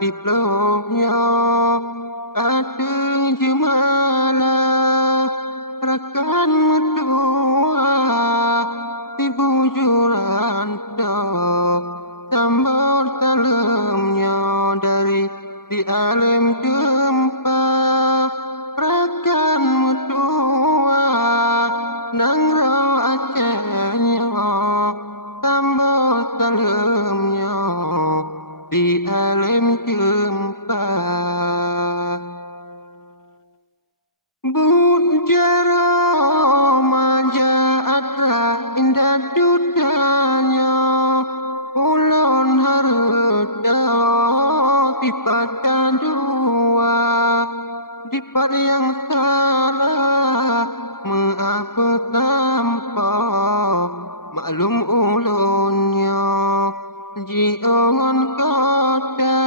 ពិប្លោញោអត់ជាម៉ាឡារកាន់ទួពីបុជរានតតាមបតតលើមញោ dari di alam jumpa rakan tua nang ro acehnya tambo talemnya di alam jumpa bujara maja atra indah dudanya ulon harta pada dua di pada yang salah mengapa tanpa maklum ulunnya jion kota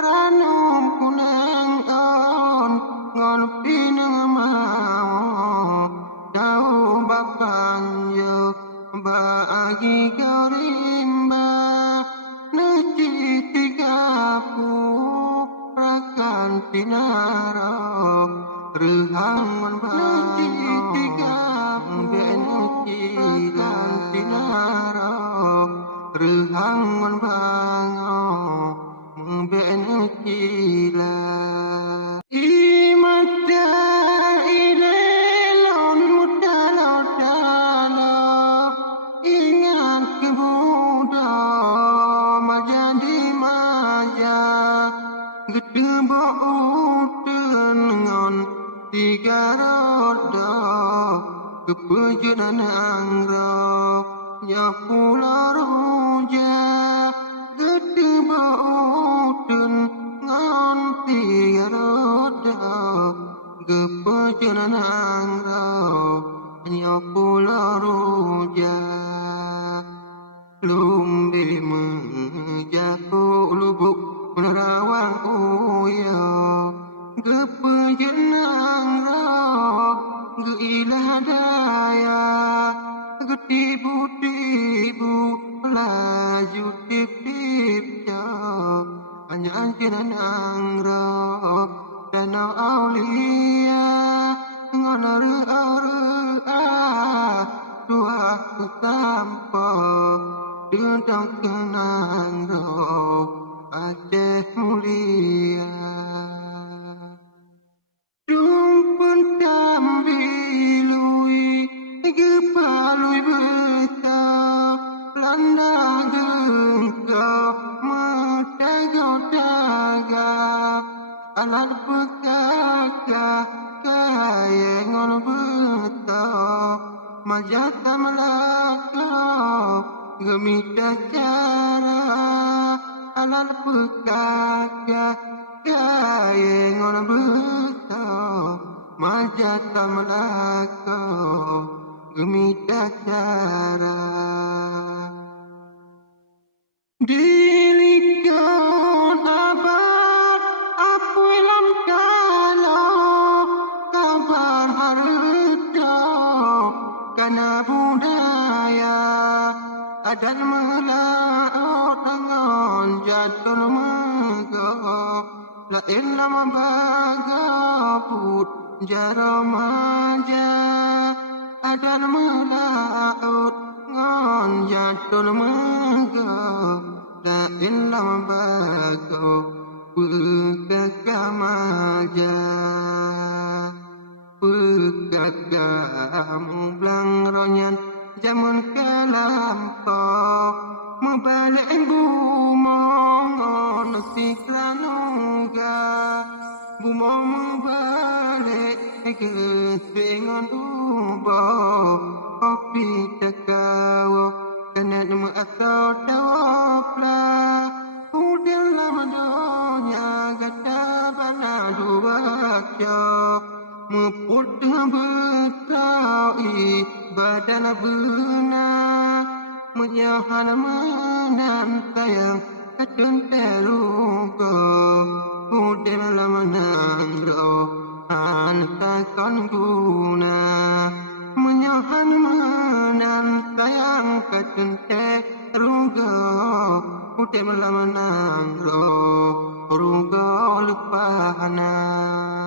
ranum kunang on ngon pinang mau tahu bapan yo bagi kau rimba rakan tinara rehangan bagi tiga benuki dan tinara rehangan bango benuki la imata ilelon mudala ingat kebuda majadi maja gede bautan ngon tiga roda kepejunan angro nyapula roja gede bautan ngon tiga roda kepejunan angro nyapula roja lumbe menjaku lubuk menerawang uya kepejenang roh geilah daya getibu-tibu laju tip-tip jauh hanya anjuran roh danau aulia ngonoru tua kesampo dendang kenang roh Aceh mulia Dumpun tambilui Gepalui beta Landa gengkau Metagau-tagau Alat bekakah Kaya ngon beta Majata melakau Gemita cara alat bekakah kaya ngon beta majata melakau gemita cara dilikon abad apuilam kalau kabar harta karena budaya adat melaut dengan jatuh megah lain lama bagaput jara maja adat melaut dengan jatuh megah lain lama bagaput kekamaja pekakamu belang ronyan jamun kelampau membalik bumong nasi kranuga bumong membalik ke dengan ubah kopi takau kena nama atau tawapla udah lama donya gata bana dua jok meputih betaui badan benar menyahan menantayang kadang teruga udah lama nangro antakan guna menyahan menantayang kadang teruga Malam menang lo, ruga lupa hana.